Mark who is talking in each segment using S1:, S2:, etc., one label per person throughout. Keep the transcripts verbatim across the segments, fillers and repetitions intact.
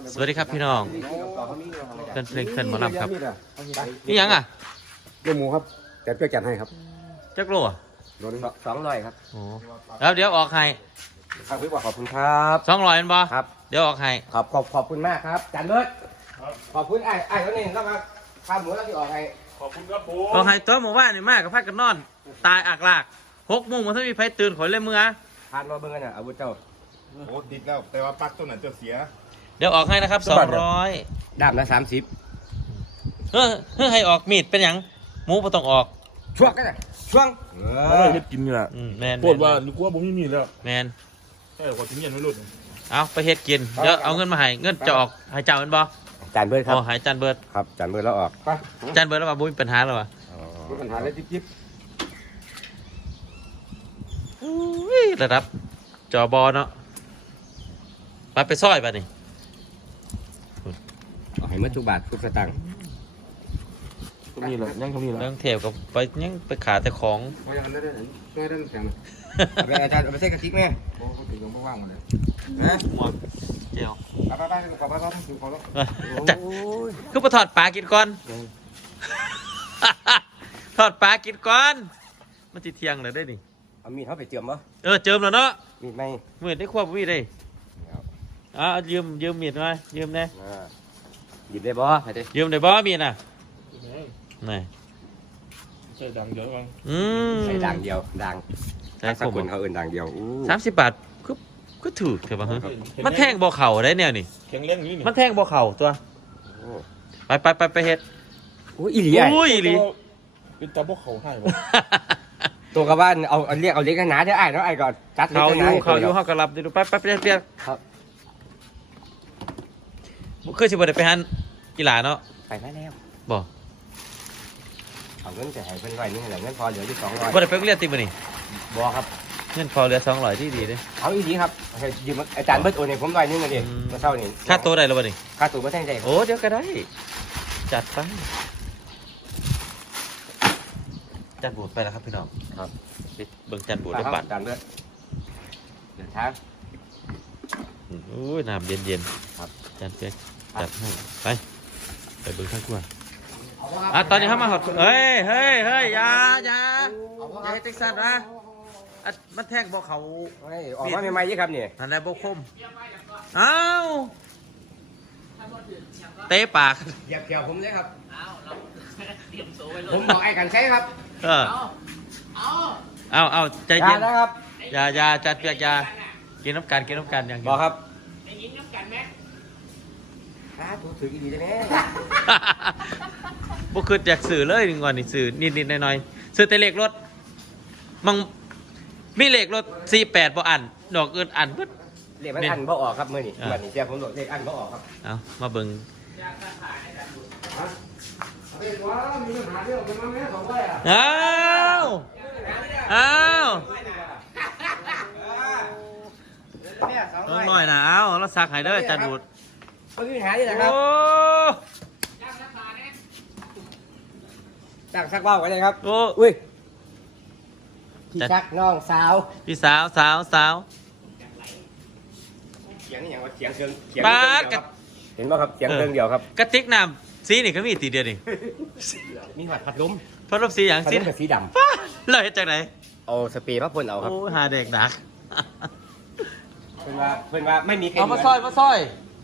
S1: สวัสดีครับพี่น้องเป็นเพลงเพื่อนหมอลำครับนี่ยังอ่ะ
S2: เรื่องหมูครับจัดเพื่อจัดให้ครับ
S1: จักโลอ่ะ
S2: สองร้อยครับ
S1: โอ้แล้วเดี๋ยวออกให้
S2: ครับพี่บอกขอบคุณครับ
S1: สองร้อยเป็นบ่
S2: ครับ
S1: เดี๋ยวออกให้
S2: ขอบขอบขอบคุณมากครับจันเบิร์ดขอบคุณไอ้ไอ้คนนี้แล้วมาข้าวหมูแล้วที่ออกให้
S3: ขอบคุณครับผม
S1: ออกให้ตัวหมู่บ้านนี่มากกับพักกันนอนตายอักลากหกโมงมันถ้ามีไฟตื่นขอยเล่นมืออ่ะ
S2: ทานมาเบิ้งกันน่ะอาวุธเจ้า
S3: โอ้ติดแล้วแต่ว่าปลั๊กตัวนั้นจะเสีย
S1: เดี๋ยวออกให้นะครับสองร้อย
S2: ดาบละสามสิบ
S1: เฮ้อเฮ้อให้ออกมีดเป็นยังหมูบ่ต้องออก
S2: ช่วงกันน่ะช่วง
S3: เออเฮ็ดกินนี่แหละ
S1: แมน
S3: พูดว่านึกว่าผมไม่มีแล้ว
S1: แมน
S3: แค่ขอทิ้งเงินไว้รุ่น
S1: เอาไปเฮ็ดกินเดี๋ยวเอาเงินมาให้เงินจะออกให้เจ้าเป็นบ่
S2: จานเบิร์ดครับ
S1: อ๋อหายจานเบิร์ด
S2: ครับจานเบิร์ดแล้วออก
S1: จานเบิร์ดแล้วว่าบุ้ยปัญหาแล้ววะ
S2: มีปัญหาอะไรจิ๊บจิ๊บ
S1: ระดับจอบอเนาะมาไปซ้อยป่ะนี่
S2: เอาให้มัดทุกบาททุกสตางค์
S3: ตรงนี้แหละยังตรงนี้แหละ
S1: เรื่องเทปกับไปยังไปขาแต่ของ
S2: ไม่ได้ไม่ได้ไม่ได้แข็งเอาไปอาจารย์เอาไปใส่กระติกไหมโอ้โหถึงยังไม่ว่างมาเลยนะ
S1: หมดเจียว
S2: ไปไปไปขอไปไปถึงขอแล้ว
S1: คือไปถอดปลากินก่อนถอดปลากินก่อนมันจะเที่ยงเลยได้ดิ
S2: เอามีดเขาไปเจิมปะ
S1: เออเจิมแล้วเนาะ
S2: มีดไหม
S1: มีดได้ควบมีดได้อ่ายืมยืมมีดมายืมได้
S2: หยิบได้บ่
S1: ยืมได้บ่มีดน่ะไหน
S3: ใส่ดังเยอะมั้ง
S1: อืม
S2: ใส่ดังเดียวดังใส่คนเขาเอื่นดังเดียว
S1: สามสิบบาทคือก็ถูกใช่ป่ะฮะมันแทงบ่อเข่าได้แนวนี่
S3: แข็งแรงนี่
S1: มันแทงบ่อเข่าตัวไปไปไปไปเฮ็ด
S2: อุ้ยอีหลี
S1: อุ้ยอีหลี
S3: เป็นตาบกเขาให้บ่
S2: ตัวกับบ้านเอาเรียกเอาเล็กหนาเดี๋ยวไอ้เนาะไอ้ก่อนจัด
S1: เขาอยู่เขาอยู่เขากระลับดูไปไปไปเรียก
S2: ครับ
S1: เคยสิบ่ได้ไปหันกีฬาเนาะ
S2: ไปแล้ว
S1: บ่
S2: เอาเงินจะให้เพิ่นไว้นี่แหละเงินพอเหลืออยู่สองร้อย
S1: บ่ได้ไปเรียนติบ่นี่
S2: บ่ครับ
S1: เงินพอเหลือสองร้อยที่ดีเด้
S2: เอาอีหลีครับให้ยืมอาจารย์เบิดโอนให้ผมไว้นึงน่ะดิเมื่อเช้านี่
S1: ค่าตัวได้แล้วบ่นี่
S2: ค่าตัวบ่แท่งใจ
S1: โอ้เดี๋ยวก็ได้จัดไปจัดบูดไปแล้วครับพี่น้อง
S2: ครับ
S1: เบิ่งจัดบูดได้บัตร
S2: จัดเบิดเดี๋ยวช้า
S1: โอ้ยน้ำเย็นๆครับจัดเป๊กจัดให้ไปไปเบิ่งข้างครัวอ่ะตอนนี้เขามาหอดเฮ้ยเฮ้ยเฮ้ยอย่าอย่าอย่าให้ติ๊กซันนะอ่ะมันแทงบอกเขา
S2: ออกมาใหม่ๆยี่ครับนี่
S1: นั่นแหละบอกคมอ้าวเตะปาก
S2: เหยียบเขียวผมเลยครับผมบอกไอ้กันใช้ครับ
S1: เออเอาเอาใจเย็น
S2: นะครับ
S1: อย่าอย่าจัดเปียกอย่ากินน้ำกันกินน้ำกันอย่าง
S2: บอกครับได้ยินน้ำกันไหมฮะถูกถือดีได้ไหม
S1: บุคือแจกสื่อเลยหนึ่งก่อนนี่สื่อนิดนิดหน่อยหน่อยสื่อแต่เลขรถมังมีเลขรถสี่แปดบ่อันดอกอื่นอันปึ๊ด
S2: เลขมันอันบ่ออกครับเมื่อนี้วันนี้เจ้าผมบอกเลขอันบ่ออกครับ
S1: เอามาเบิ่งอ้าวอ้าวน้องหน่อยนะเอาแล้วซักให้เด้อจันบูด
S2: ไม่มีปัญหาที่ไหนครับจักซักว่าวกันเลยครับ
S1: โอ้
S2: อุ้ยพี่ซักน้องสาว
S1: พี่สาวสาวสาว
S2: เสียงนี่อย่างว่าเสียงเครื่องเสียงเดียวครับเห็นไหมครับเสียงเครื่องเดียวครับ
S1: กระติกน้ำสีนี่ก็มีตีเดียวนี่
S2: มีหัดพัดลม
S1: พัดลมสีอย่าง
S2: สีสีด
S1: ำเราเห็นจากไหน
S2: เอาสเปรย์พัดพ่นเอาครับ
S1: โอ้หาเด็กดัก
S2: เพื่อนว่าเพื่อนว่าไม่มีใคร
S1: เอามาซอยมาซอย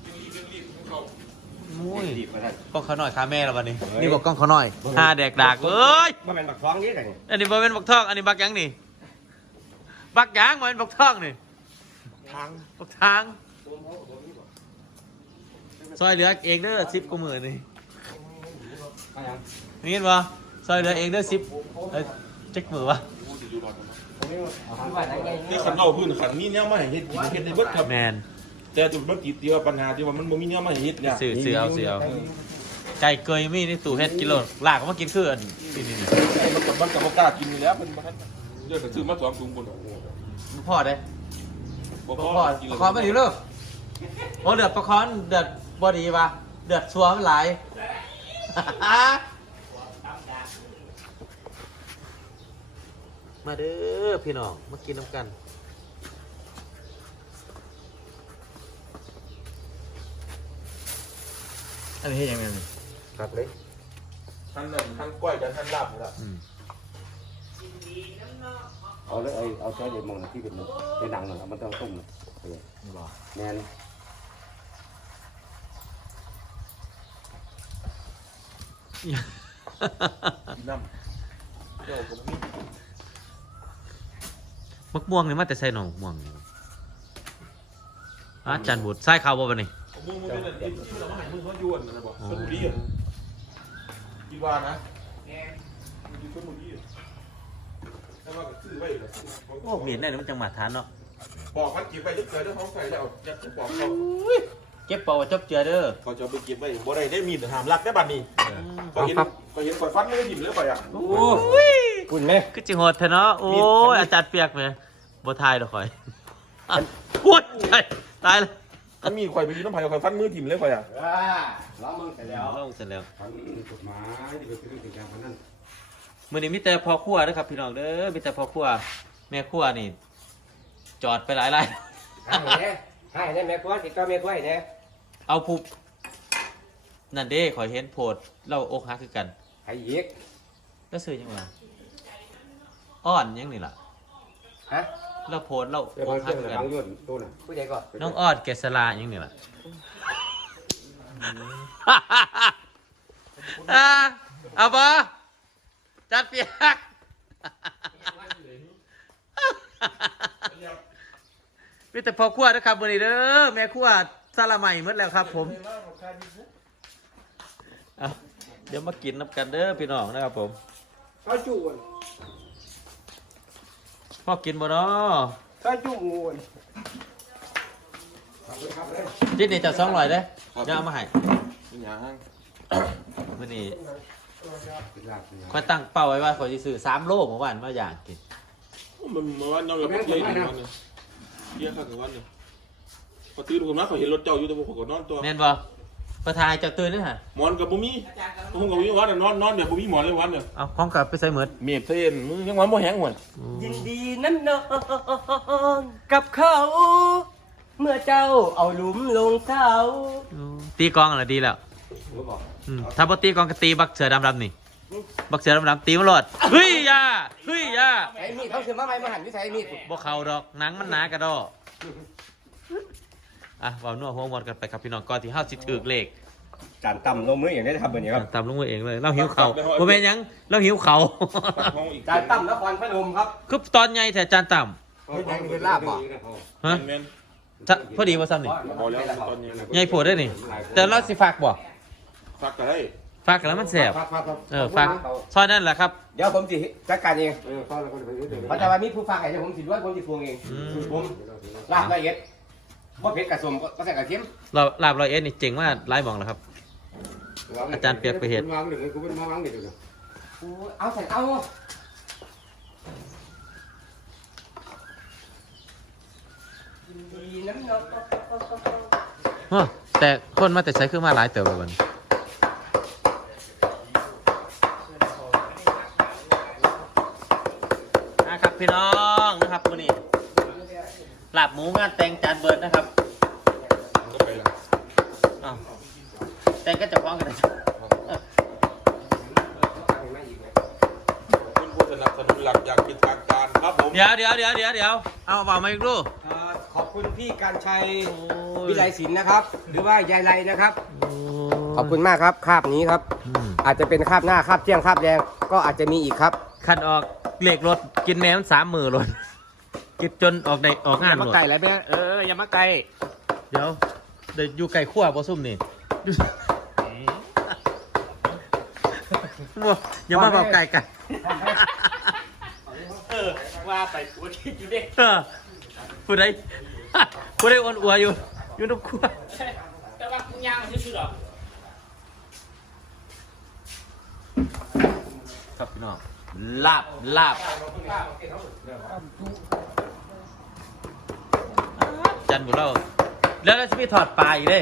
S1: มุ้ยกล้องเขาหน่อยคาแม่แล้ววันนี้นี่บอกกล้องเขาหน่อยหาเด็กดักเอ้ย
S2: บ่เป็นบักท้องนี่กัน
S1: อันนี้บ่เป็นบักทองอันนี้บักยังนี่บักยังบ่เป็นบักทองนี่
S3: ทาง
S1: บักทางซอยเหลือเองเด้อสิบกว่าหมื่นนี่นี่เห็นป่ะซอยเหลือเองเด้อสิบเอ้ยเจ๊กมือวะ
S3: นี่ขันเอาพื้นขันมีเนี่ยมาให้เฮ็ดเฮ็ดในเบิดครับ
S1: แมน
S3: แต่จุดเมื่อกี้เตียวปัญหาที่ว่ามันบ่มีเนี่ยมาให้เฮ็ดเนี่ย
S1: สื่อสื่อเอาสื่อเอาไก่เกยมีในตู้เฮ็ดกิโลลากมากินคืออันนี่นี่
S3: มันกับมันกับบ่กล้ากินอยู่แล้วเป็นบ่ทันเลือกซื้อมาสองถุงพุ่น
S1: บ่พอเด้
S3: บ่พอ
S1: ประคอนไม่ดีเลยโอ้เดือดประคอนเดือดบ่ดีป่ะเดือดชัวมันหลายมาเด้อพี่น้องมากินน้ำกันอันนี้เฮ็ดยังไง
S2: ครับเลย
S3: ท่านหนึ่งท่านกล้วยจะท่านลาบนี่แหละ
S1: อืม
S2: เอาเลยเอาเอาใช้เด็ดมองที่เป็นเป็นหนังหน่อยมันต้องต้มนะแมน
S3: น้ำเจ้าก็มี
S1: มักม่วงนี่มาแต่ใส่หนองม่วงนี่อาจารย์บุตรใส่ข้าวบ่บัดนี้
S3: มึงมึงเป็นอะไรที่เรามาให้มึงเขายวนนะบอกชลบุรีอ่ะคิดว่านะมึงอยู่ชลบุรีอ่ะแต่ว่าก็ซื้อไว้เลย
S1: โอ้เห็นได้มันจังหวัดฐานเนาะ
S3: บอกมันเก็บไว้จะเกิดเรื่องของใส่แล้วอยากจะบอกเขา
S1: เก็บเป่าจบเจือเด้อ
S3: เขาจะไปเก็บไว้บ่ได้ได้มีแต่หามรักได้บัดนี้ก็เห็นก็เห็นก่อนฟันไม่ได้หินเลยไปอ่ะ
S1: โอ้ย
S2: คุณไหม
S1: คือจิโหดแท้เนาะโอ้ยอาจารย์เปียกแม่บ่ทายดอกข่อยปวดใจตายแล้ว
S3: ถ้ามีข่อยไปยืนน้ำไผ่ข่อยฟันมือถิ่มเลยข่อยอ่ะ
S2: อ่าล้อมึงเสร็จแล้ว
S1: ลงเสร็จแล้ว
S2: ทำกฎหมายที่เป็นเรื่องการพนัน
S1: มื้อนี้มีแต่พ่อครัวเด้อครับพี่น้องเด้อมีแต่พ่อครัวแม่ครัวนี่ จอดไปหลายไร่
S2: ให้เนี่ยให้เนี่ยแม่กล้วยติดต่อแม่กล้วยเนี่ย
S1: เอาผู้นั่นเด้ข่อยเห็นโพดเราอกหักคือกัน
S2: ให้ยิก
S1: ก็ซื้อยังไงอ้อนยังนี่ล่ะ
S2: ฮะ
S1: เราโพดเรา
S2: เดี๋ยว
S1: อ
S2: เขา
S1: กหั
S2: เชื่
S1: ก
S2: อ
S1: คือกัน
S2: ฟังยุ่นตัวน่ะผู้ใหญ่ก่อน
S1: น้องอ้อนเกษรายังนี่ล่ะอ่าเอาบ่จัดเปียกมีแต่พ่อครัวนะครับมื้อนี้เด้อแม่ครัวซาลาใหม่หมดแล้วครับ ผมเอาเดี๋ยวมากินน้ำกันเด้อพี่น้องนะครับผม
S2: ข้าวจูน
S1: พ่อกินบ่เนาะ
S2: ข้าวจูน
S1: จิตนี่จะสองร้อยเด้อเดี๋ยวเอามาให้
S3: เป็นอย่าง
S1: มื้อนี้ข้อยตั้งเป้าไว้ว่าข้อยสิซื้อสามโลเมื่อวานมาอย่างกิน
S3: มันมาวันเราเราเยี่ยมวันนึงเยี่ยมข้าวกับวันนึงพอตื่นผมนะเขาเห็นรถเจ้าอยู่แต่ผมก็นอนตัว
S1: แม่นบ่ประทายเจ้าตื่นเด้อฮะ
S3: หมอนกับบุมีผมกับบุมีวันนอนนอนเดี๋ยวบุมีหมอนเลยวันเนี่ย
S1: เอาของกลับไปใส่หมด
S3: เมียบเส้นมึงยังวันบ่แห้งหวน
S2: ยินดีนั้นนอนกับเขา เมื่อเจ้าเอาหลุมลงเท้า
S1: ตีกลองอะไรดีแล้วอืมถ้าบ่ตีกลองก็ตีบักเสือดำๆนี่บักเสือดำๆตีมันหลอดเฮ้ยอยาเฮ้ยอยา
S2: ไอ้มีดเขาคือมาไม่มาหันวิสัยมีด
S1: บ่เข้าดอกหนังมันหนากระดออ่ะเว้านัวหัวหมดกันไปครับพี่น้องก่อนที่เฮาสิถูกเลข
S2: จานต่ำลงมืออย่างนี้ทำแบบนี้ครับ
S1: ตามลงมือเองเลยเราหิวเขาบ่แม่นหยังเราหิวเขา
S3: ห้องอีก
S2: จานต่ำนครพนมครับ
S1: คือตอนใหญ่แต่จานต่ำ
S2: ไม่ใช่คือลาบอ่ะ
S1: ฮะ
S3: แมน
S1: ถ้าพอดีบ่ซ้ำนี่
S3: พอแล้วตอนนี้
S1: ใหญ่โพดได้นี่ แต่เราสิฝากบ่
S3: ซักก็ได้
S1: ฝากแล้วมันแซ่บเออฝากซอยนั่นแหละครับ
S2: เดี๋ยวผมจะจัดการเองเขาจะว่ามีผู้ฝากให้ผมสิด้วยผมจะทวงเอง
S1: อืม
S2: ผมลาบละเอียดว่าเผ็ดกระสมก็ใส่กระเทียม
S1: เราลาบร้อยเอ็ดนี่เจ๋งมากหลายหม่องแล้วครับ อาจารย์เปียกไปเฮ็ด
S2: เอาใส่เอา
S1: ฮะแต่คนมาแต่ใช้เครื่องมาหลายเติบเลยวันนะครับพี่น้องนะครับวันนี้ลาบหมูงานแต่งจานเบิร์ดนะครับ
S3: ก็ไปละ
S1: อ้าวแต่งก็จะพ้องกันเลย
S3: คุณผู้สนับสนุนหลักอย่างเป็นทางการครับผม
S1: เดี๋ยวเดี๋ยวเดี๋ยวเดี๋ยวเดี๋ยวเอาเบามาอีกลูก
S2: ขอบคุณพี่การชัยวิไลศิลป์นะครับ หรือว่ายายไรนะครับ ขอบคุณมากครับคาบนี้ครับ
S1: อืม
S2: อาจจะเป็นคาบหน้าคาบเที่ยงคาบแดงก็อาจจะมีอีกครับ
S1: คันออกเหล็กรถกินแม่มันสามมือรถกินจนออกในออกงาน
S2: อย่าร มา
S1: ถ
S2: ไก่แล้วแม่เอออย่ามาไก่
S1: เดี๋ยวเดี๋ยวอยู่ไก่ขั้วบ่ซุ่มนี่บ่อย่ามาบอกไก่กัน
S2: เออว่าไปกูคิดอยู่ดิ
S1: เออผู้ใดผู้ใดอ้วนอัวอยู่อยู่น้ำขั้ว
S2: แต่ว่ากูย่างมันชื่อหรอ
S1: ครับพี่น้องลาบลาบจันบุเราแล้วเราจะมีถอดปลาอีกเด้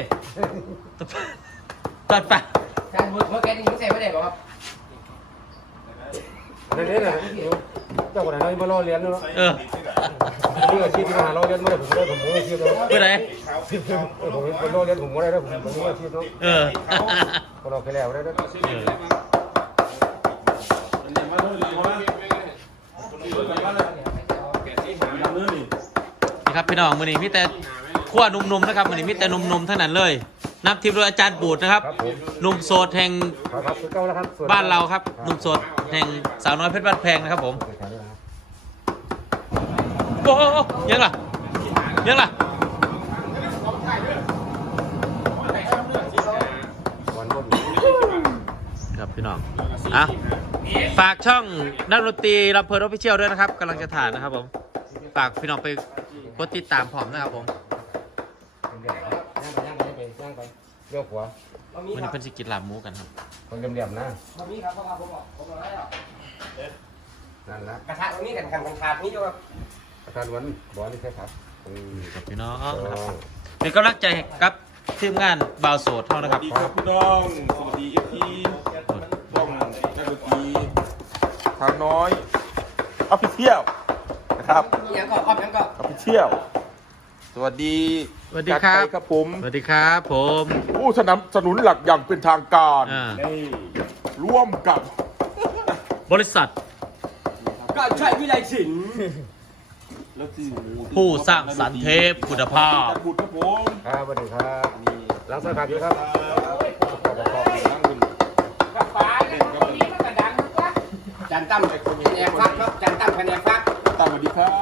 S1: ถอดปลา
S2: จานหมดเมื่อกี้นี่มึงใส่ไม่ได้ป่ะครับเดี๋ยวเดี๋ยวเจ้าคนไหนเราไม่รอเรียนเนาะ
S1: เออ
S2: นี่อาชีพที่มาหาเราเรียนไม่ได้ผมได้ผมไม่อาชีพเลย
S1: เพื่อไหน
S2: ผมเป็นโรงเรียนผมไม่ได้แล้วผมผมไม่อาชีพเนาะ
S1: เออ
S2: พอเราไปแล้วได้แล้ว
S1: เออ นี่ครับพี่น้องมือนี้มีแต่ขั้วหนุ่มๆนะครับมือนี้มีแต่หนุ่มๆทั้งนั้นเลยนับทีมโดยอาจารย์บูดนะครับหนุ่มโสดแห่ง
S2: ครับเก้าแล้วครับ
S1: บ้านเราครับหนุ่มโสดแห่งสาวน้อยเพชรบ้านแพงนะครับผมโอ้โหยังล่ะยังล่ะ
S2: วันบน
S1: ครับพี่น้องอ่ะฝากช่องนักดนตรีรับเพลินออฟฟิเชียลด้วยนะครับกำลังจะถ่ายนะครับผมฝากพี่น้องไปกดติดตามพร้อมนะครับผม
S2: ย่างไปย่างไปย่างไปเลี้ยวขวา
S1: วันนี้เพิ่นสิกินลาบหมูกันครับ
S2: คนเหลี่ยมๆนะตรงนี้ครับเพราะว่าผมบอกผมบอกแล้ว นั่นละ
S4: กระทะตรงนี้กันกันกันขาดนี้อยู่ครับ
S2: ประธานวันบอลนี่ใช่ครับอืม
S1: ครับพี่น้องนะครับเป็นกำลังใจให้กับทีมงานบาวโสดเท่า
S3: ส
S1: นะค
S3: วั
S1: รั
S3: ส
S1: บ
S3: ดีครับพี่น้องสวัสดีเอฟพีบ้องนักดนตรีสาวน้อยออฟฟิเชียลนะครับ
S4: ยังก็ครอบยังก็
S3: ออฟฟิเชียลสวัสดี
S1: สวัสดีครับ
S3: จักไปครับผม
S1: สวัสดีครับผม
S3: ผู้สนับสนุนหลักอย่างเป็นทางการ
S1: อ่า
S3: นี่ร่วมกับบ
S1: ริษัท
S4: การใช้วิไลศิลป์
S1: ผู้สร้างสรรค์เทปคุณภาพ
S3: จักรบุตรครับผม
S2: ครับสวัสดีครับล้างสกัดอยู่ครับ
S4: กับฟ้าเนี่ยตรงนี้มันกระดังวะจันตั้มแผนกฟักครับจันตั้มแผนกฟัก
S3: สวัสดีครับ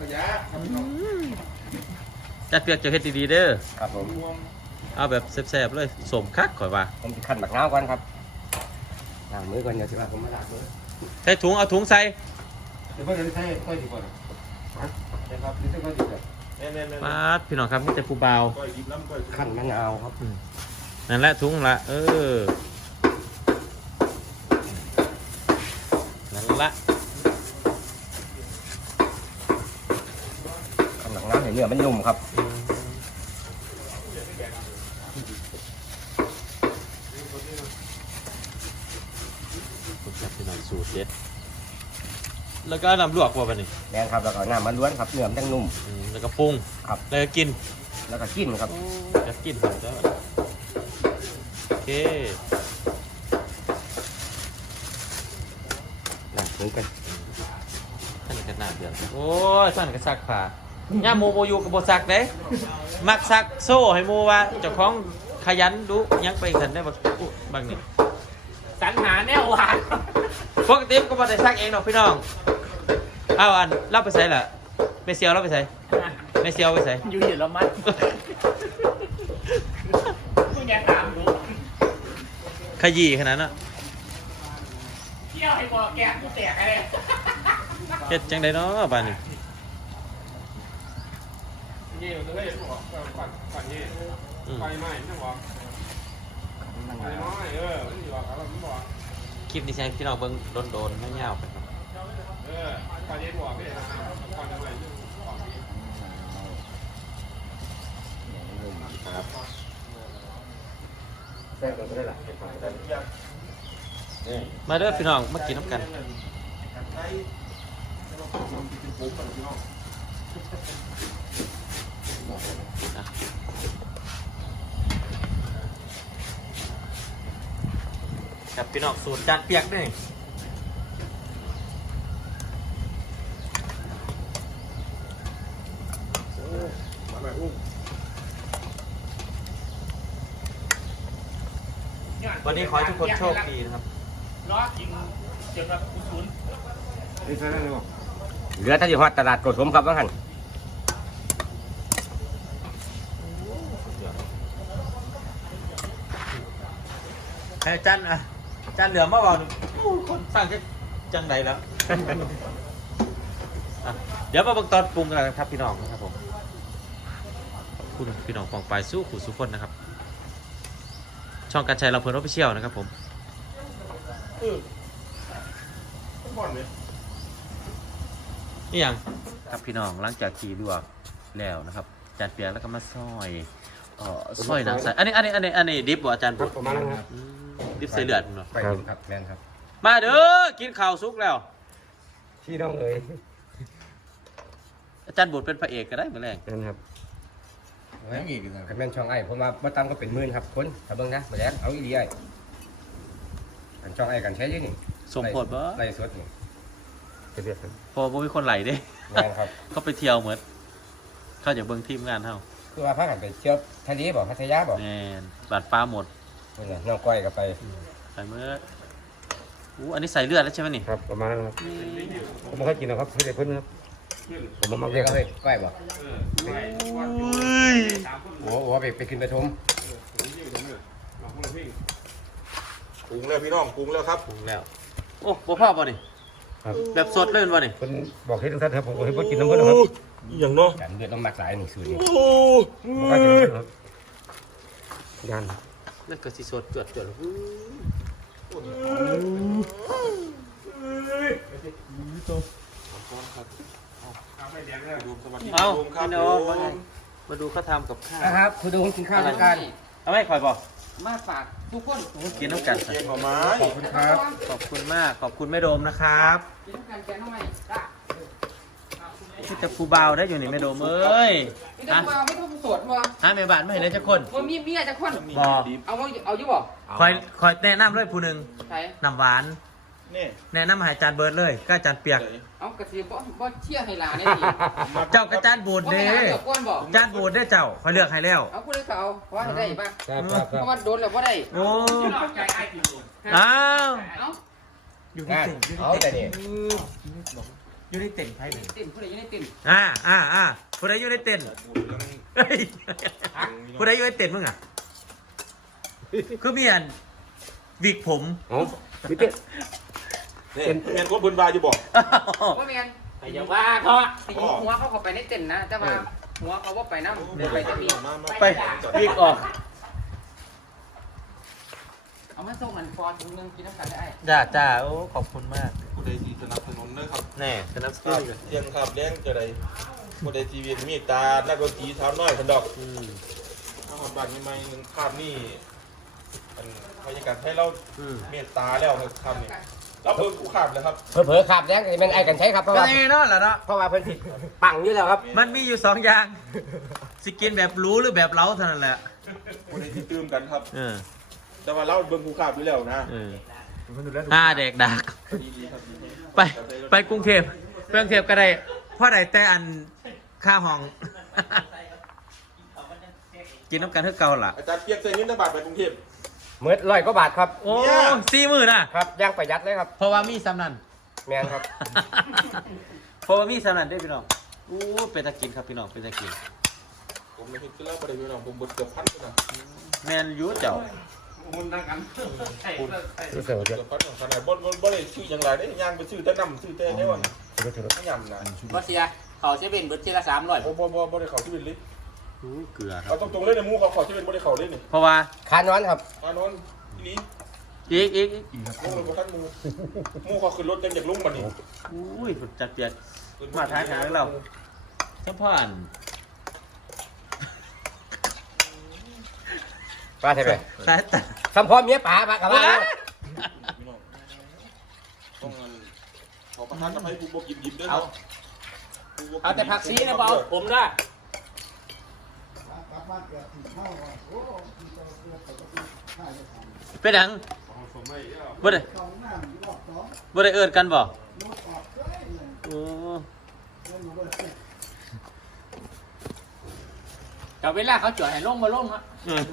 S1: จัดเปียกจะเฮ็ดดีๆเด้อ
S2: ครับผม
S1: เอาแบบแซ่บๆเลยสมคักข่อยว่า
S4: ผมจะขันบักน้าวก่อนครับล้างมือก่อนเดี๋ยวสิว่าผมมาล้างมือ
S1: ใส่ถุงเอาถุงใส่
S2: เดี๋ยวพ่อเดินใช้ค่อยดีกว่าเดี๋ยวครับนี่ค่อยดีกว่า
S1: มาดพี่น้องครับมีแต่ผู้เบาว
S4: ขันมะนาวครับ
S1: นั่นแหละถุงละเออนั่นละ
S4: ขันบักน้าวให้เนื้อมันนุ่มครับ
S1: ผมจับพี่น้องสูตรเด็ดแล้วก็น้ำลวกว่าบัดนี้
S4: แดงครับแล้วก็น้ำมันล้วนครับเนื้อมันทั้งนุ่ม
S1: อืมแล้วก็ปรุง
S4: ครับ
S1: แล้วก็กิน
S4: แล้วก็กินครับ
S1: จะกินผมจะโอเค
S4: ล้างมือกัน
S1: ท่านก็น่าเดือดโอ้ยท่านก็ซักผ้าย่าโมโบอยูกับบซักเด้มักซักโซ่ให้โมว่าเจ้าของขยันดูยังไปขันได้บักอุ๊บางนี่
S4: สรรหาแนวหวาน
S1: ปกติก็บ่ได้ซักเองดอกพี่น้องเอาอันเล่าไปใส่ล่ะไม่เซียวเล่าไปใส่ไม่เซียวไปใส่
S4: อยู่เยอรมันมึงยังตามดู
S1: ขยี้ขนาดนั้น
S4: เที่ยวให้บอกแกกูแตกอะไร
S1: เฮ็ดจังไดเนาะบ้านนี้
S3: เย่เลยบอกก่อนก่อนเย่
S1: อืม
S3: ไฟไหม้ไม่บอกไฟน้อยเออไม่บอกครับไม่บอก
S1: คลิปนี้ใช้พี่น้องเบิ่งโดนๆไม่ยาวๆกันครับ
S3: เออก่อนเย่บอกไม่ได้ก่อนทำไมบอก
S2: แซ่บกันก็ได้ละ
S1: มาเด้อพี่น้องมากินน้ำกันอ่ะกับพี่น้องสูตรจานเปียกด้วย
S3: มาแบบอุ้ม
S1: วันนี้ขอให้ทุกคนโชคดีนะครับ
S4: ล้อกินจนแบบกูศูนย์
S2: นี่ใช่ได้เลยบ่
S4: เหลือถ้าอยู่ฮอดตลาดกดสมครับว่าหัน
S1: ให้จันอ่ะจันเหลือมาบอกคนสร้างจะจังใดแล้ว อ่ะเดี๋ยวมาเบิ่งตอนปรุงกันนะครับพี่น้องนะครับผมขอบคุณพี่น้องฟองไปสู้ขู่สู้คนนะครับ ช่องการใช้เราเพลินออฟฟิเชียลนะครับผม
S3: เออต้องบ่อนเลย
S1: นี่ยังครับพี่น้องหลังจากขี่ลวกแล้วนะครับจานเปียกแล้วก็มาซอยเอ่อซอยน้ำใสอันนี้อันนี้อันนี้อันนี้ดิบบ่อาจารย์
S2: ประมาณนั้นครับ
S1: อืมดิบใส่เลือดเนาะ
S4: ไปครับแม่นครับ
S1: มาเด้อกินข้าวสุกแล้ว
S2: พี่น้องเอ๋ย
S1: อาจารย์บุตรเป็นพระเอกก็ได้เหมือนแรง
S2: นั่นครับ
S3: ยังอีกนะ
S2: คอมเมนต์ช่องไอ้ผมว่าบ่ตามก็เป็นหมื่นครับคนถ้าเบิ่งนะมาแล้วเอาอีหลีไอ้อันช่องไอ้กันใช้ยี่นี่
S1: สมโพธิบ่
S2: ไล่สดนี่จะเรียกครับ
S1: พอบ่มีคนไหลเด้
S2: งานครับ
S1: เขาไปเที่ยวเหมือนเขาอยากเบิ่งทีมงานเฮา
S2: คือว่าพากันไปเที่ยวทะเลบ่พัทยาบ่
S1: แม่นบาดฟ้าหมด
S2: นี่น่ะน้องก้อยก็ไป
S1: ไปเมื่ออู้อันนี้ใส่เลือดแล้วใช่ไหมนี่
S2: ครับประมาณนั้นครับผมไม่ค่อยกินหรอกครับไม่ได้เพิ่นครับผมบ่มักเรียกเลยก้อยบ่
S1: อุ้ย
S2: โอ้โหไปไปกินไปชม
S3: ปรุงแล้วพี่น้องปรุงแล้วครับ
S1: ปรุงแล้วโอ้บ่พ่อบ่นี่
S2: ครับ
S1: แบบสดเลยแม่นบ่นี่
S2: เพิ่นบอกให้ทั้งท่านครับผมก็ให้เพิ่นกินน้ำเพิ่นนะครับ
S3: อย่างเนาะ
S2: กันเดือดต้องมักหลายนี่สูตรนี้
S3: โอ้
S2: บ่ค่อยกินน้ำเพิ่นครับงาน
S1: นั่นก็สิสดจวดจวดอู้
S3: เอา
S1: เอา
S3: ครับ
S1: พี่น้องมามาดูเขาทำกับข้าว
S2: นะครับคุณดูผมกินข้าวด้วยกัน
S1: เอาไหม่ข่อยบอก
S4: มาฝากทุกคน
S1: กินน้ำกัน
S3: เกี๊ยวหน่อไม้
S2: ขอบคุณครับ
S1: ขอบคุณมากขอบคุณแม่โดมนะครับ
S4: กินน้ำกันแกงทำไมจ้า
S1: ที่จะครูบาวได้อยู่นี่แม่โดมเอ้ย
S4: ไม่ต้องมาไม่ต้องสวดมา
S1: หาแม่บ้านไม่เห็นเลยจักคน
S4: ว่ามีเมียจะคน
S1: บ่
S4: เอาว่าเอาอยู่บ่
S1: คอยคอยแนะนำเลยผู้หนึ่ง
S4: ใช่
S1: น้ำหวาน
S3: นี่
S1: แนะนำให้อาจารย์เบิร์ดเลยก็อาจารย์เปียก
S4: เอากระเทียมบ่บ่เชี่ยให้หลานได้ดี
S1: เจ้ากระจานบูด
S4: ว่า
S1: เด้
S4: ไม่หลานเดือดก้อนบ่
S1: จานบูดได้เจ้าคอยเลือกให้แล้ว
S4: เอาคุณเลยเขาเพราะว่าได้ป่ะ
S2: ครับครับค
S4: เพ
S2: รับ
S4: ราะว่าโดนแล้วว่าได้
S1: โอ้อ้าว
S4: เอา
S1: อยู่ใน
S2: งาน
S1: เต็นท์
S2: เอาแต่นี่
S1: อยู่ในเต็นท์ไพ่เลย
S4: ติ่มผู้ใดยังได้ติ่ม
S1: อ่าอ่าอ่าผู้ใดอยู่ในเต็นท์เฮ้ยผู้ใดอยู่ในเต็นท์มึงอ่ะคือมีอันวิกผม
S2: โอ้พี่เต้
S3: นี่แมนคนบนบาอยู่บอก
S4: ว่าเมียนอย่าว่าเขาตีหัวเขาเข้าไปในเต็นท์นะแต่ว่าหัวเขาว่าไปน้ำไปจะมี
S3: มามา
S1: ไปวิกออก
S4: เอามาส่งมันฟอร์ถุงนึงกินน้ำกันได้
S1: จ้าจ้าโอ้ขอบคุณมาก
S3: ผู้ใดที่สนับสนุนนะครับ
S1: แน่สนับส
S3: ค
S1: นุ
S3: รับ
S1: นเลย
S3: เที่ยงครับเลี้ยงจะได้ผู้ใดทีวีมีตานักดนตรีสาวน้อยพันดอก
S1: อืม
S3: อาหารบ้านใหม่ๆหนึ่งภาพนี่อันบรรยากาศให้เรา
S1: อืม
S3: เมตตาแล้วครับนี่เราเพิ่มกูขาดเลยครับ
S2: เผลอๆขับแล้วมันไอ้กันใช้ครับเพราะ
S1: ก็
S2: ว่า
S1: แน่นอนแหละเนาะ
S2: เพราะว่าเพิ่นสิปังอยู่แล้วครับ
S1: มันมีอยู่สองอย่างสกินแบบรู้หรือแบบเล้าเท่านั้นแหละ
S3: ผู้ใดที่ตื่มกันครับ
S1: เออ
S3: แต่ว่าเราเบิ่งกูขาดอยู่แล้วนะ
S1: เออห้าเด็กดัก
S3: ดีๆครับดี
S1: ไปไปกรุงเทพไปกรุงเทพก็ได้เพราะใดแต่อันค่าห้อง กินน้ำกันเท่าเก่าล่ะ
S3: อาจารย์เปียกใส่เงินตบาทไปกรุงเทพ
S2: เมื่อร้อยกว่าบาทครับ
S1: โอ้สี่หมื่นอ่ะ
S2: ครับย่างประหยัดเลยครับ
S1: เพราะว่ามีสำนัน
S2: แมนครับ
S1: เพราะว่ามีสำนันได้อพี่น้องอู้เป็นตะกินครับพี่น้องเป็นตะกิน
S3: ผมไม่คิดจะเล่าประเด็นพี่น้องผมเบิดเกือบพันเลยนะ
S1: แมนอยูเจ้า
S2: รู้สึกว่า
S3: เกื
S2: จะ
S3: อบพันขนาดบ่บ่บ่ได้ซื้ออย่างไรได้ย่างไปซื้อแต่น้ำซื้อแต่ได้วัน
S2: รู้สึกว่า
S3: ไม่ยำนะ
S4: รัสเซียเขาเซเว่นเบิร์ดทีละสามร้อย
S3: บ่บ่บ่บ่ได้เข้าที่เป็นลิฟต์
S1: อู้เกลือครั
S3: เอา
S1: บ
S3: ตรงๆเลยในหมู่เขาเข้าที่เป็นบ่ได้เข้าเลยนี่
S1: เพราะว่า
S2: คานอนครับ
S3: มานอนอีหลี
S1: อีกอีกอีก
S3: หมู่บ่ทันหมู่หมู่เขาขึ้นรถเต็มจากลุงบัดนี้
S1: อุ้ยจัดเปียก มาท้ายหาเรา สะพาน
S2: ป้าใช่ไหม
S1: สายตา
S2: สัมพอเมียป๋าปะกับว่า
S3: พี่น้องต้องเงินขอประทานอภัยผู้บ่กินยิ้มด้วย
S4: เอา
S3: เนาะ
S4: เอาแต่ผักซีนะบอลผมได้
S1: เป็นหยังบ่ได้บ่ได้เอิ้นกันบ่โอ้
S4: กับเวลาเขาจ่อยให้ลงมาลงฮะ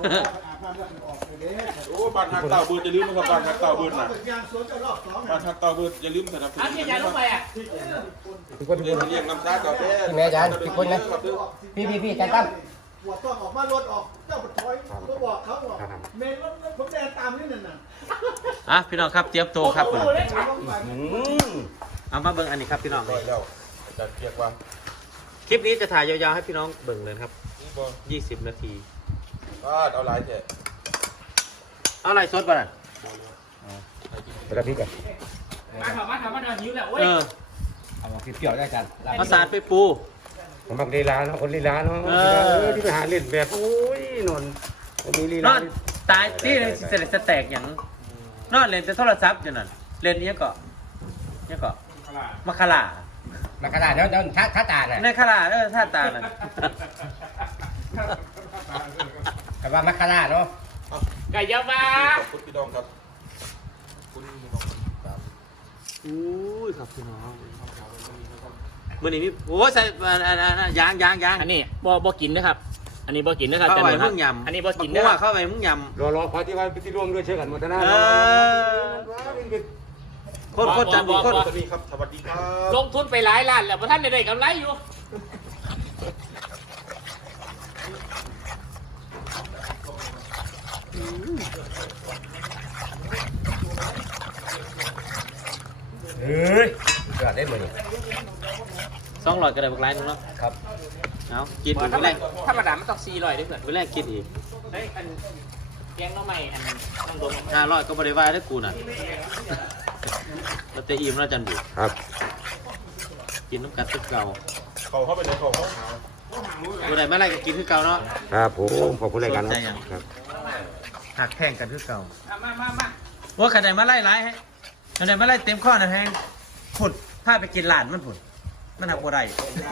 S3: โอ้บ้านฮักเต่าเบิดอย่าลืมนะครับบ้านฮักเต่าเบิดน่ะบ้านฮักเต่าเบิดอย่าลืมสนับสนุ
S4: อัน
S3: น
S4: นี้จะลงไปอ่ะ
S2: ทุกคน
S3: เลี้ยงเลี้ยงน้ำตาลกาแฟ
S2: พี่แม่อาจารย์ทุกคนนะพี่พี่พี่อาจารย์ตั้ม
S5: หัวต้องออกมารถออกเจ้าปถอยก็บอกเขาบอกเมนรถผมแดนตามนี่นั่นน่ะ
S1: อ่ะพี่น้องครับเตรียมตัวครับ
S5: โอ้
S1: พุ่น
S5: โหเลยลงไป
S2: อืม
S1: เอามาเบิ่งอันนี้ครับพี่น้อง
S3: ร้อยแล้วอาจารย์เรียกว่า
S1: คลิปนี้จะถ่ายยาวๆให้พี่น้องเบิ่งเลยครับ
S3: นี่บ่
S1: ยี่สิบนาที
S3: อ่าเอาหลายแท้
S1: เอาอะไรสดป่ะน่ะ
S2: เดี๋ยวพี่กัน
S4: มาถามมาถามมาเดินหิวแล้วเว้ย
S1: เออ
S2: เอาเปรี้ยวๆได้อาจารย์
S1: เอาสารไปปู
S2: ผมบักลีลาเนาะคนลีลาเนาะ
S1: เอ
S2: เอ
S1: อ
S2: อที่ไปหาเล่นแบบโอ้ยนนผมมีลี
S1: น
S2: ลา
S1: อนตายที่เลยเสร็จสแต็กอย่างนอนเล่นแต่โทรศัพท์อยู่นั่นเล่นนี้ก็เนี่ยก็มาคาร่า
S2: มาขนาดนั้นนั้นท่าท่าตาน่ะ
S1: ในขนาดเออท่าตาน่ะ
S2: แต่ว่ามาขนาดเนาะ
S4: ไก่ยาบ้า
S3: ขอบคุณพี่ดองครับคุณพี่ดองครับ
S1: อุ้ยครับพี่น้องมื่อนี้มีโอ้ยใส่ยางยางยาง
S4: อันนี้บ่บ่กินนะครับ อันนี้บ่กินนะครับ
S1: เข้าไป
S4: แต่หนู
S1: มึงยำ
S4: อันนี้บ่กิน
S1: นะ
S4: นะครับ
S1: เข้าไปมึงย
S2: รอรอพอที่ว่าไปที่ร่วมด้วยเชื่อกันหมดนะ
S1: ำเออโคตรโคตรจันดีโคตร
S3: สวัสดีครับสวัสดีครับ
S4: ลงทุนไปหลายล้านแล้วบ่ท่านได้ได้กำไรอยู่
S2: เฮ้ยยอดได้หมดเลย
S1: สองร้อยก็ได้บักไลน์นึงเนาะ
S2: ครับ
S1: เอากิน
S4: ธร
S1: ไป
S4: รม
S1: แร
S4: ดาก ธรรมดามันต้องสี่ร้อยด้วยเพื่อน
S1: ไปแรกกินอีก
S4: เฮ้ยอันแกงหน้องใหม่อันน้องดม
S1: ห้าร้อยก็บริวารได้กูน่ะเราเตะอิ่มแล้วจันบุ
S2: ครับ
S1: กินน้ำกัดตึกเก่า
S3: เขาเข้าไปในเขาเขาหา
S1: ตัวไหนไม่ไรก็กินคือเก่าเนาะ
S2: ครับผมขอบคุณรายการ
S1: สนใจยัง
S2: ครับ
S1: หักแข่งกันคือเก่า
S4: มามามามา
S1: ว่าขันไหนมาไล่ไล่ให้ขันไหนมาไล่เต็มข้อนะแฮงผุดพาไปกินหลานมันผุดมันหักบัวได้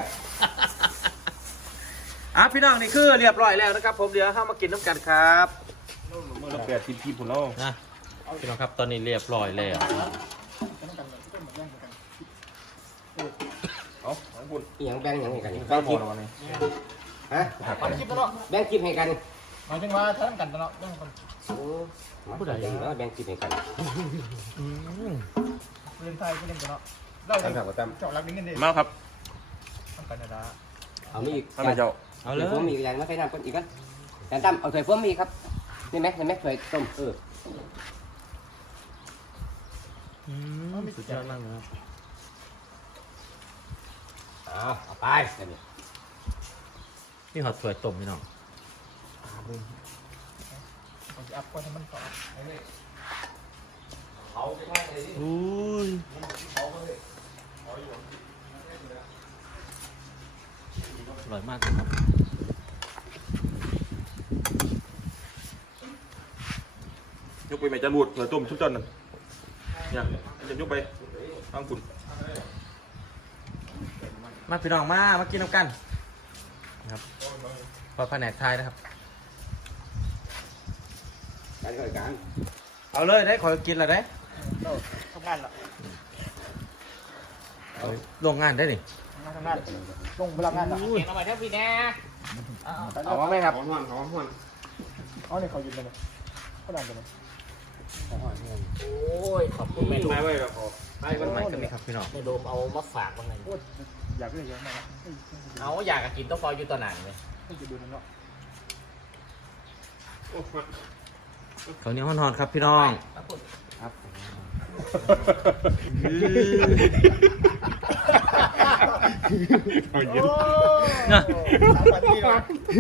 S1: อ่ะพี่น้องนี่คือเรียบร้อยแล้วนะครับ ผมเดี๋ยวเข้ามากินน้ำกันครับ
S3: เมื่อเราแปดทีมทีมผลแล้ว
S1: นะพี่น้องครับตอนนี้เรียบร้อยแล้ว
S3: เอาของบุญ
S2: อหย่างแบ่งอหย่างให้กัน
S3: ข้า
S2: แบ่
S3: ว
S2: ง
S3: พ
S2: ค
S3: อ
S2: ลิป
S3: แล้ววันนี้
S2: ฮะ
S5: ปันคลิปแล้วเนาะ
S2: แบ่งคลิปให้กัน
S5: หมายถึงว่าเท่ากันตลอดยังคน
S2: โอ้ผู้ใดว่าแบ่งคลิปให้กัน
S5: เล่นไทยก็เล่นกันเนาะเรา
S2: ทำแบบว่าตั้ม
S5: เจาะรักนี้กันดิ
S3: มาครับ
S5: ทำกันนะ
S2: เอามีอีก
S3: ท่านนายเจ้า
S1: เอาเลย
S2: เพิ่มมีอีกอย่างมาใส่น้ำคนอีกกันแต่ตั้มเอาถ้วยเพิ่มมีครับนี่ไหมนี่ไหมถ้วยต้มเออ
S1: สุดยอดมากเลยครับ
S2: เอาเอาไปเดี๋ยวนี้
S1: นี่หอดสวยต้มพี่น้อง
S5: ผมจะอัพก็ทำมันต่อ
S1: อุ้ยอร่อยมากเลยครับ
S3: ยกไปแม่จันบูดเผื่อต้มชุบจันนั่นเนี่ยจะยกไปทางคุณ
S1: มาพี่น้องมามากินน้ำกันนะครับพอแผนกไทยนะครับ
S2: การก็การ
S1: เอาเลยได้ขอกินอะไรได้
S5: ทำงานเหรอ
S1: เอาลงงานได้ดิ
S5: ทำงานลงพลังงานเหรอ
S4: แกงหน้องใหม่เท่าพี่แน่
S1: เอาไหมครับ
S3: หอมหวานหอมหวาน
S5: อ๋อเนี่ยเขายืนไปเลยเขาดันไปเลย
S4: โอ้ยขอบคุณแม่ดู
S3: ไม่ไม่แบบพอ
S1: ไปกันใหม่กันนี่ครับพี่น้อง
S4: แม่ดูเอามาฝากบ้างเลย
S5: โอ้ยอยากเล่นเยอะมากนะ
S4: เอาอยากกินต้องฟออยู่ตอนไหนเลย
S5: ไม่จะดูนั่นเนาะ
S1: ข้าวเหนียวห่อนๆครับพี่น้อง
S5: โอ้
S1: นะ
S5: ปาร์ตี้เหรอ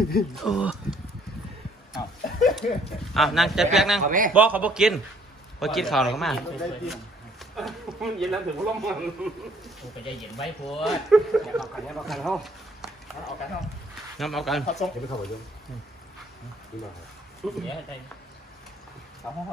S1: อ่ะนั่งใจเปียกนั่งบอกเขาบอกกินพอกินข้าวแล้วก็มา
S5: ได้กิน
S3: เย็นแล้วถึงร่มมัน
S4: กูไปใจเย็นไว้พูด
S2: อย่าเอากันอย่าเอากันห้อง
S5: เอากันเนาะ
S1: น้ำเอากัน
S5: เขาส่ง
S2: เดี๋ยวไปเข้าไปยุ่งนี่มาครับ
S4: เดี๋ยวใจ
S5: เอาห้องก่อน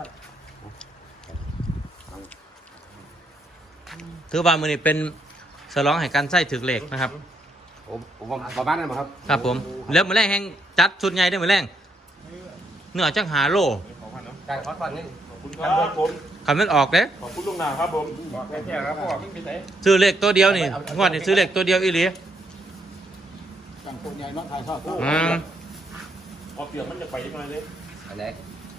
S1: ถือว่ามือนี้เป็นสลองแห่งการใส่ถึกเหล็กนะครับ
S2: ผมผมประมาณนั้นครับ
S1: ครับผมแล้วมือแรงแห่งจัดชุดใหญ่ด้วยมือแรงเนื้อจังหาโล
S2: การขอก่อนนี่
S3: ขอบคุณครับผม
S1: คำนั้นออกเด้
S3: ขอบคุณลุงนาครับผม
S5: แค่ครับพ่อขึ้นไปไหน
S1: ซื้อเหล็กตัวเดียวนี่งวดนี่ซื้อเหล็กตัวเดียวอีหลี
S5: สั่งคนใหญ่น้องถ่ายทอด
S1: อืม
S3: พอเปลือกมันจะไปยังไงเลย
S2: อันไหน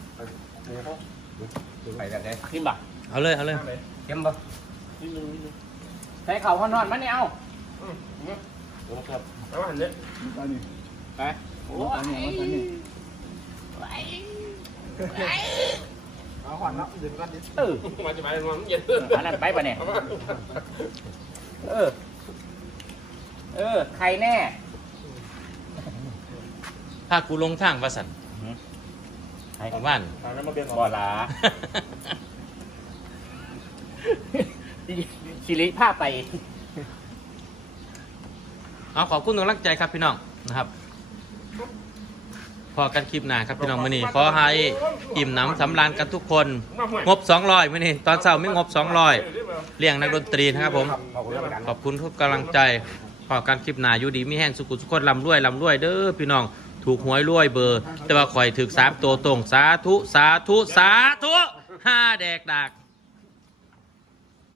S2: ไปกันได้
S4: พิมพ์บ่
S1: เอาเลยเอาเลย
S2: เข้มปะ
S3: นิดนึงนิดนึง
S4: ใส่เข่าเขานอนมันเนี่ยเอา
S3: ครับแล้วหันเนี่ย
S5: ตอนนี้
S4: ไปโอ้ย
S5: เอาขวัญเนาะเดี๋ยวกันดิ
S4: เออ
S3: มาจะมาในวันเย็น
S4: อันนั้นไปปะเนี่ยเออเออใครแน่
S1: ถ้ากูลงทางวาสันของบ้าน
S3: ทางนั้นมาเบียน
S4: บ่ลาชิลิผ้าไป
S1: เอาขอบคุณกำลังใจครับพี่น้องนะครับ พอกันคลิปหน้าครับพี่น้องมื้อนี้ขอให้อิ่มหนำสำราญกันทุกคน งบสองร้อยมื้อนี้ตอนเช้าไม่งบสองร้อย
S3: เ
S1: เลี้ยงนักดนตรีนะครับผม
S2: ขอบคุณครับอาจารย์
S1: ขอบคุณทุกกำลังใจขอการคลิปหนาอยู่ดีมีแห้งสุขุสุขคนลำรวยลำรวยเด้อพี่น้องถูกหวยรวยเบอร์ แต่ว่าข่อยถึกสามตัวตรงสาธุสาธุสาธุห้าแดกดาก